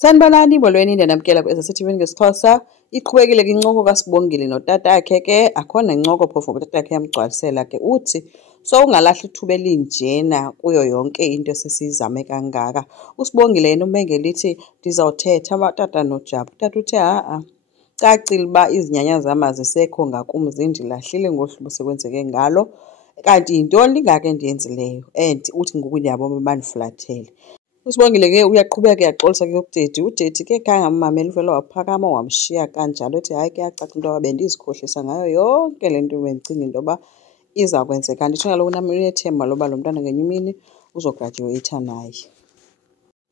Sanibonani bolweni ndinamkela kweSATV ngesiXhosa. Iqhubekile ke incoko kaSibongile notatakhe ke akhona incoko phofu ngotatakhe yamgcwalisela ke uthi sowungalahla ithuba elinjena kuyo yonke into esesizame kangaka. USibongile yena umenge lithi ndizawuthetha tata noJabu. Tata uthe cacile uba izinyanya zam azisekho ngakum zindilahlile ngolu hlobo sekwenzeke ngalo. Kanti yintoni ingako endiyenzileyo? And uthi ngoku ndiyabona bandiflathele. USibongile ke uyaqhubeka yaxolisa ke udedi. Udedi ke kangammameli uvele waphakama wamshiya kanjalo ethi hayi kuyacaca into yoba bendizikhohlisa ngayo yonke le nto bendicinga into yoba iza kwenzeka. Nditsho kaloku nam unethemba loba lo mntwana ngenye imini uzogradyuweyitha naye.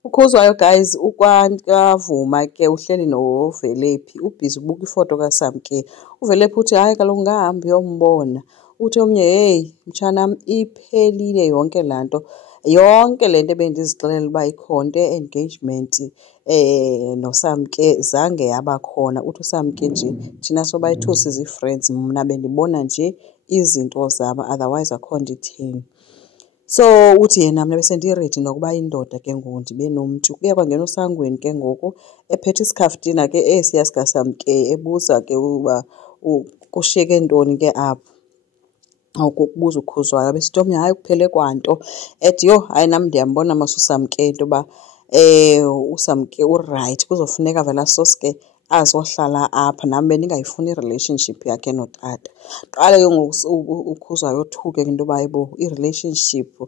Ukhuzwayo guys ukwavuma ke uhleli noVelephi ubhizi ubuka ifoto kaSamke. uVelephi uthi hayi kaloku ngahamba uyombona. Uthi omnye heyi mtshanam iphelile yonke laa nto. Yonke le nto bendizixelela uba ikhona into engagement noSamke zange yabakhona. Uthi uSamke nje thina sobayi-2 sizi-friends, mna bendibona nje izinto zabo otherwise akho nto itheni. So uthi yena mna besendiredi nokuba indoda ke ngoku ndibe nomntu. Kuye kwangena uSangweni ke ngoku ephethe isikhaftina ke esiya sikaSamke ebuza ke uba kushiyeke ntoni ke apho. Ukubuza ukhuzwayo besithi omnye hayi kuphele kwanto ethi yho hayi nam ndiyambona masuSamke into yoba uSamke urayithi kuzofuneka vele asoske azohlala apha. Nam bendingayifuni i-relationship yakhe notata. Qale ke ngoku ukhuzwayo othuke into yoba yibo i-relationship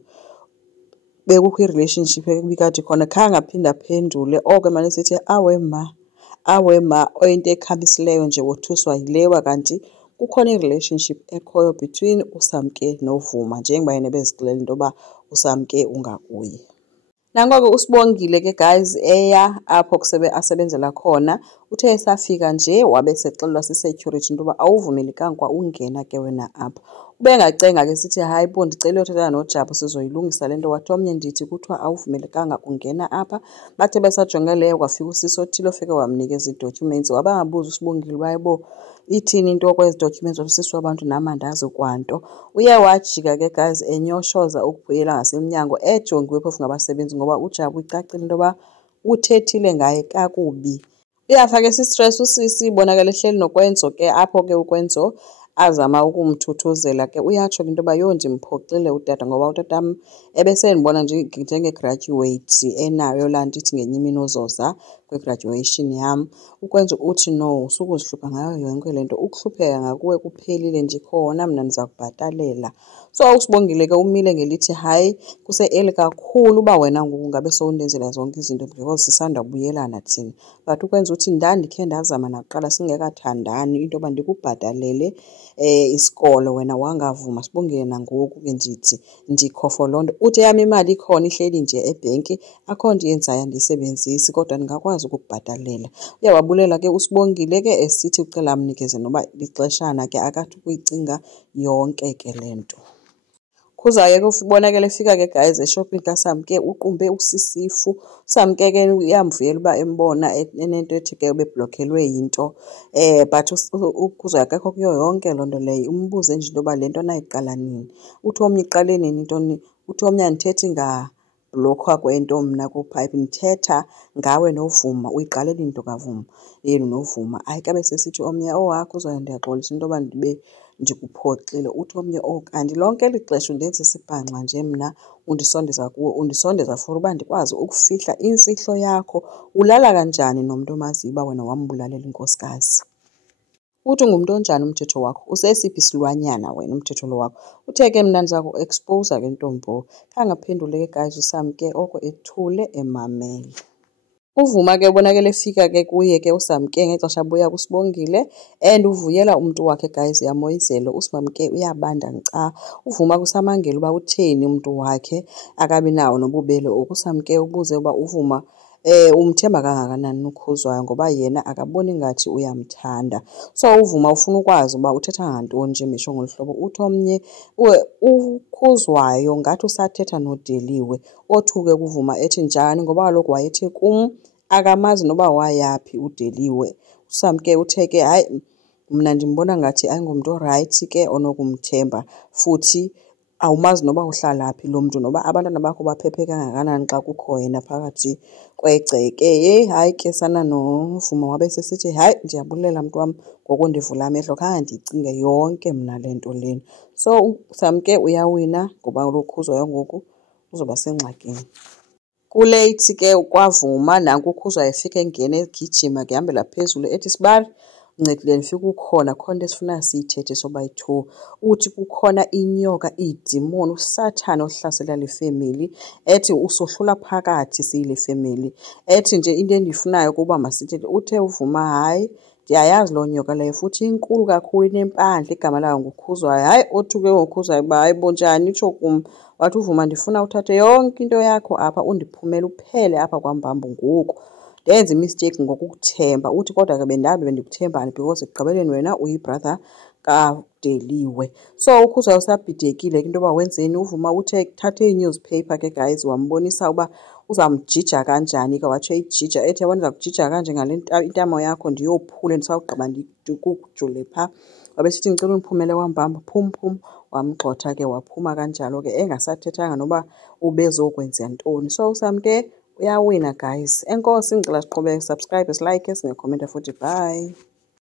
bekukho i-relationship ebikade khona khange aphinde aphendule. Oko emane esithi awe ma into ekhabisileyo nje wothuswa yilewa kanti kukhona i-relationship ekhoyo between uSamke noVuma njengoba yena bezixelela into yoba uSamke ungakuye. Nangoku uSibongile ke guys eya apho asebenzela khona uthe esafika nje wabe sexelelwa si-security into yoba awuvumelekanga kwa ungena ke wena apha. Ube ngacenga ke sithi hayi bo ndicela uyothetha noJabu sizoyilungisa le nto. Wathi omnye ndithi kuthiwa awuvumelekanga kungena apha. Bathe besajonge leyo kwafika usisi othile ofike wamnikeza ii-documents. Wabangabuza uSibongile uba yibo ithini into kwezi documents usisi wabantu nam andazi kwanto. Uye wajika ke guys enyoshoza ukubuyela ngasemnyango ejongiwe phofu ngabasebenzi ngoba uJabu icacile into yoba uthethile ngaye kakubi. Uyafaka esi-stress usisi ibonakala ehleli noKwenzo ke apho ke uKwenzo azama ukumthuthuzela ke. Uyatsho into yoba yho ndimphoxile utata ngoba utatam ebesendibona njenge-graduate enayo laa nto ithi ngenye imini uzoza kwi-graduation yam. uKwenzo uthi no sukuzihlupha ngayo yonke le nto, ukuhlupheka ngakuwe kuphelile nje khona mna ndiza kubhatalela. So uSibongile ke umile ngelithi hayi kuse-early kakhulu uba wena ngoku ngabe sowundenzela zonke izinto because sisandawubuyelana thina. But uKwenzo uthi ndandikhe ndazama nakuqala singekathandani into yoba ndikubhatalele isikolo wena wangavuma. Sibongile nangoku ke ndithi ndikhofo loo nto. Uthi eyam imali ikhona ihleli nje ebhenki akho nto yenzayo andiyisebenzisi kodwa ndingakwazi ukukubhatalela. Uye wabulela ke uSibongile ke esithi ucela amnikeze noba lixeshana ke akathi ukuyicinga yonke ke le nto. Khuzayo ke ubonakele efika ke guys eshopping kaSamke uqumbe usisifu. uSamke ke uyamvuyela uba embona enento ethi ke ubebhlokhelwe yinto but uKhuzayo akekho kuyo yonke loo nto leyo. Umbuze nje into yoba le nto nayiqala nini. Uthi omnye iqale nini intoni. Uthi omnye andithethi ngabhlokhwa kwento mna kupipe ndithetha ngawe noVuma. Uyiqalele into kaVuma yenu noVuma. Hayi ke besesithi omnye Khuzayo ndiyaxolisa into yoba ndibe ndikuphoxile. Uthi omnye kanti lonke eli xesha undenza isibhanxa nje mna undisondeza kuwo undisondeza for uba ndikwazi ukufihla imfihlo yakho. Ulala kanjani nomntu omaziyo uba wena wambulalela inkosikazi? Uthi ngumntu onjani umthetho wakho? Usesiphi isilwanyana wena umthetho lo wakho? Uthe ke mna ndiza ku-expose ke ntombo. Khange aphendule ke guys uSamke oko ethule emamele. uVuma ke ubonakele efika ke kuye ke uSamke ngexesha abuya kuSibongile and uvuyela umntu wakhe guys yamoyizelo. uSamke uyabanda nca. uVuma kusamangela uba utheni umntu wakhe akabi nawo nobubele. uSamke ubuze uba uVuma umthemba kangakanani uKhuzwayo ngoba yena akaboni ngathi uyamthanda. So uVuma ufuna ukwazi uba uthetha ngantoni nje misho ngolu hlobo. Uthi omnye uKhuzwayo ngathi usathetha nodeliwe. Othuke kuVuma ethi njani ngoba kaloku wayethi kum akamazi noba wayaphi udeliwe. uSamke uthe ke hayi mna ndimbona ngathi ayingomntu orayithi ke onokumthemba futhi awumazi noba uhlala phi lo mntu noba abantwana bakho baphephe kangakanani xa kukho yena phakathi kweceke hayi ke sana noVuma wabe sesithi hayi ndiyabulela mntu wam ngokundivula amehlo khange ndicinge yonke mna le nto lena. So samke uyawina ngoba lokhuzwayo ngoku uzoba sengxakini. Kuleyithi ke kwaVuma nanku ukhuzwayo efika engena egijima ngehambela phezulu ethi sibali uncedile ndifika ukhona khona into esifuna siyithethe sobayi-2. Uthi kukhona inyoka idimoni usathane ohlasela le family ethi usohlula phakathi siyile family ethi nje into endiyifunayo kuba masithethe. Uthe uVuma hayi ndiyayazi loo nyoka leyo futhi inkulu kakhulu inempandla igama layo ngukhuzwayo. Hayi othi ke ngokhuzwayo uba hayi bonjani itsho kum. Wathi uVuma ndifuna uthathe yonke into yakho apha undiphumele uphele apha kwaMbambo ngoku. Ndenza imisteyikhi ngokukuthemba. Uthi kodwa ke bendikuthembani because ekugqibeleni wena uyibrother kaDeliwe. So ukhuzwayo usabhidekile ke into yoba wenzeni. uVuma uthe thathe i-newspaper ke guys wambonisa uba uzamjija kanjani ke watsho eyijija ethi yabona ndiza kujija kanje ngale intamo yakho ndiyophule ndisawugqiba ndikujule phaa. Wabe sithi ngicela undiphumele kwaMbambo phum wamgxotha ke waphuma kanjalo ke engasathethanga noba ubezokwenza ntoni. So usamke uyawina guys. Enkosi ngicela siqhubeke subscribe silike singekhomenta futhi bye.